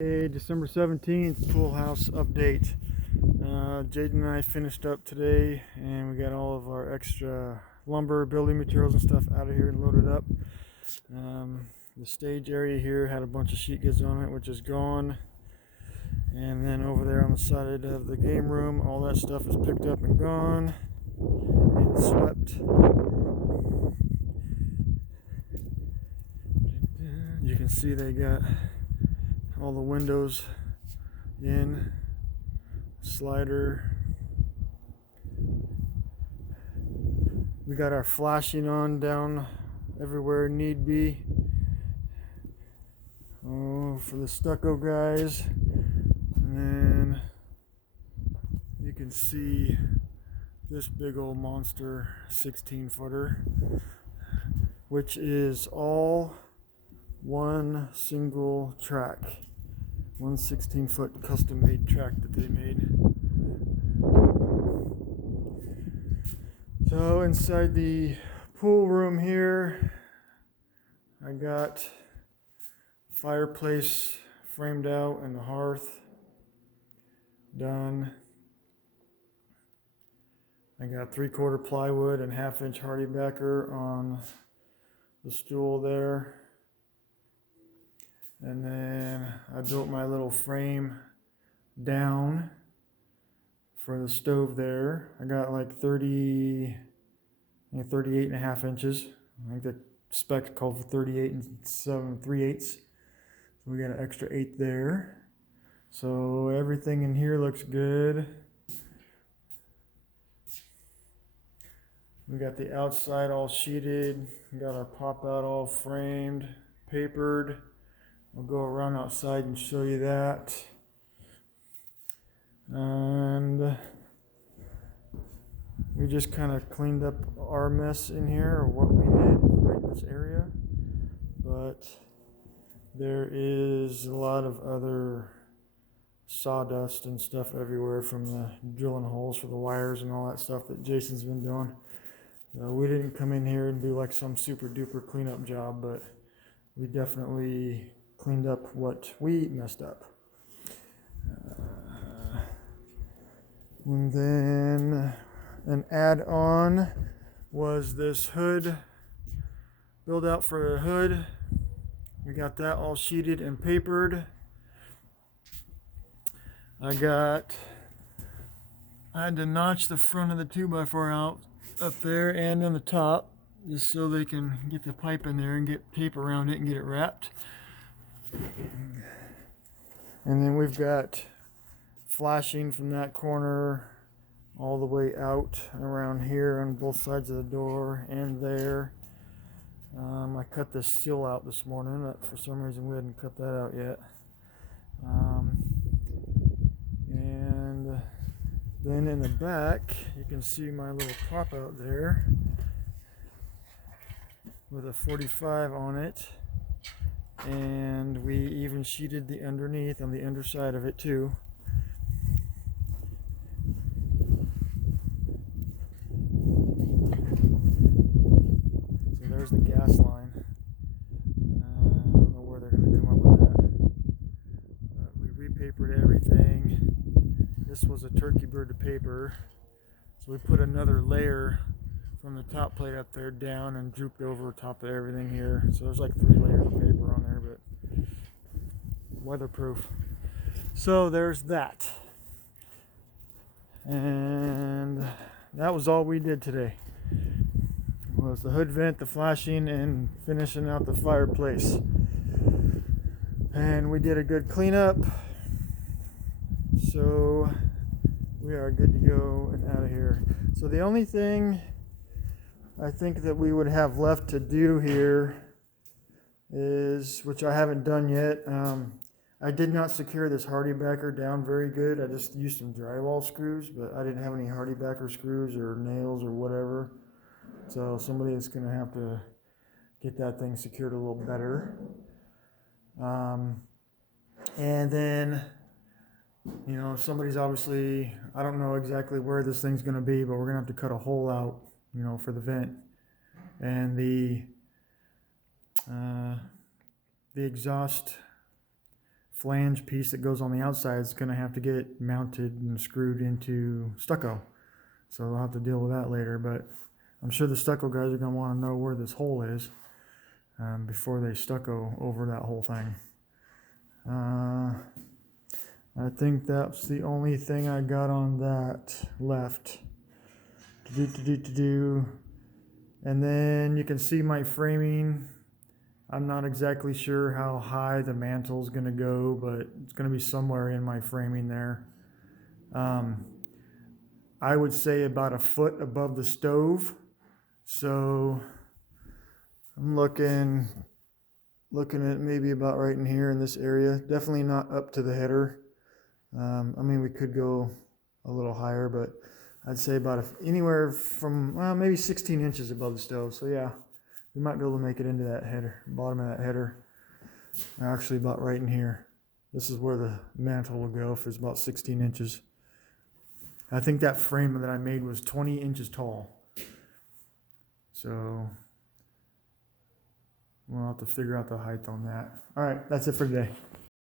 Hey, December 17th, Pool House update. Jaden and I finished up today and we got all of our extra lumber, building materials and stuff out of here and loaded up. The stage area here had a bunch of sheet goods on it, which is gone. And then over there on the side of the game room, all that stuff is picked up and gone and swept. You can see they got all the windows in, slider. We got our flashing on down everywhere need be. Oh, for the stucco guys. And then you can see this big old monster 16 footer, which is all one single track. One 16-foot custom-made track that they made. So inside the pool room here, I got fireplace framed out and the hearth done. I got 3/4 plywood and 1/2-inch HardieBacker on the stool there. And then I built my little frame down for the stove there. I got like 38.5 inches. I think the spec called for 38 and 7/3/8. So we got an extra 8 there. So everything in here looks good. We got the outside all sheeted. We got our pop out all framed, papered. I'll go around outside and show you that. And we just kind of cleaned up our mess in here, or what we did right in this area. But there is a lot of other sawdust and stuff everywhere from the drilling holes for the wires and all that stuff that Jason's been doing. We didn't come in here and do like some super duper cleanup job, but we definitely cleaned up what we messed up. And then an add-on was this hood, build out for a hood. We got that all sheeted and papered. I had to notch the front of the 2x4 out up there and on the top, just so they can get the pipe in there and get tape around it and get it wrapped. And then we've got flashing from that corner all the way out around here on both sides of the door and there. I cut this seal out this morning. For some reason we hadn't cut that out yet. And then in the back you can see my little pop out there with a 45 on it. And we even sheeted the underneath on the underside of it too. So there's the gas line. I don't know where they're going to come up with that. We repapered everything. This was a turkey bird to paper. So we put another layer from the top plate up there down and drooped over top of everything here. So there's like 3 layers of paper on there, but weatherproof. So there's that. And that was all we did today. Was the hood vent, the flashing, and finishing out the fireplace. And we did a good cleanup. So we are good to go and out of here. So the only thing I think that we would have left to do here is, which I haven't done yet, I did not secure this HardieBacker down very good. I just used some drywall screws, but I didn't have any HardieBacker screws or nails or whatever. So somebody is going to have to get that thing secured a little better. And then, somebody's obviously, I don't know exactly where this thing's going to be, but we're going to have to cut a hole out, for the vent. And the exhaust flange piece that goes on the outside is going to have to get mounted and screwed into stucco. So I'll have to deal with that later, but I'm sure the stucco guys are going to want to know where this hole is before they stucco over that whole thing. I think that's the only thing I got on that left. And then you can see my framing. I'm not exactly sure how high the mantle is going to go, but it's going to be somewhere in my framing there. I would say about a foot above the stove. So I'm looking at maybe about right in here in this area. Definitely not up to the header. I mean, we could go a little higher, but I'd say about anywhere from maybe 16 inches above the stove. So yeah, we might be able to make it into that header, bottom of that header. Actually, about right in here. This is where the mantle will go if it's about 16 inches. I think that frame that I made was 20 inches tall. So we'll have to figure out the height on that. All right, that's it for today.